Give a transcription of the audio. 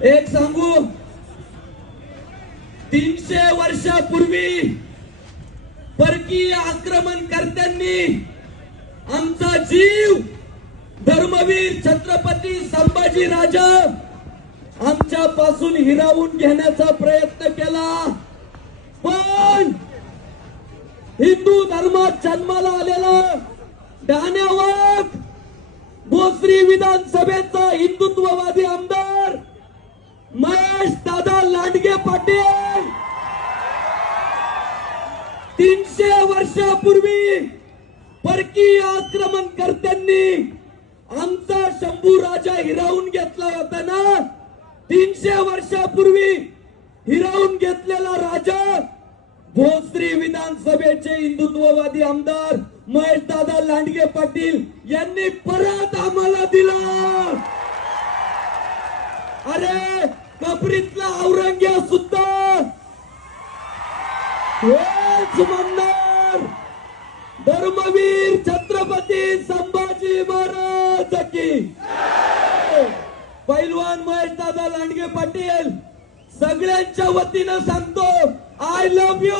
एक सांगू, 300 वर्षापूर्वी परकीय आक्रमणकर्त्यांनी आमचा जीव धर्मवीर छत्रपती संभाजी राजा आमच्यापासून हिरावून घेण्याचा प्रयत्न केला, पण हिंदू धर्मात जन्माला आलेला डाण्यावर भोसरी विधानसभेचा हिंदुत्ववादी आमदार महेश दादा लांडगे पाटील 300 वर्षापूर्वी परकीय आक्रमणकर्त्यांनी आमचा शंभू राजा हिरावून घेतला होता ना, 300 वर्षापूर्वी हिरावून घेतलेला राजा भोसरी विधानसभेचे हिंदुत्ववादी आमदार महेश दादा लांडगे पाटील यांनी परत आम्हाला दिला। अरे कबरीतला औरंग्या सुद्धा हेच म्हणणार, धर्मवीर छत्रपती संभाजी महाराज की। पैलवान महेश दादा लांडगे पाटील सगळ्यांच्या वतीनं सांगतो, आय लव्ह यू।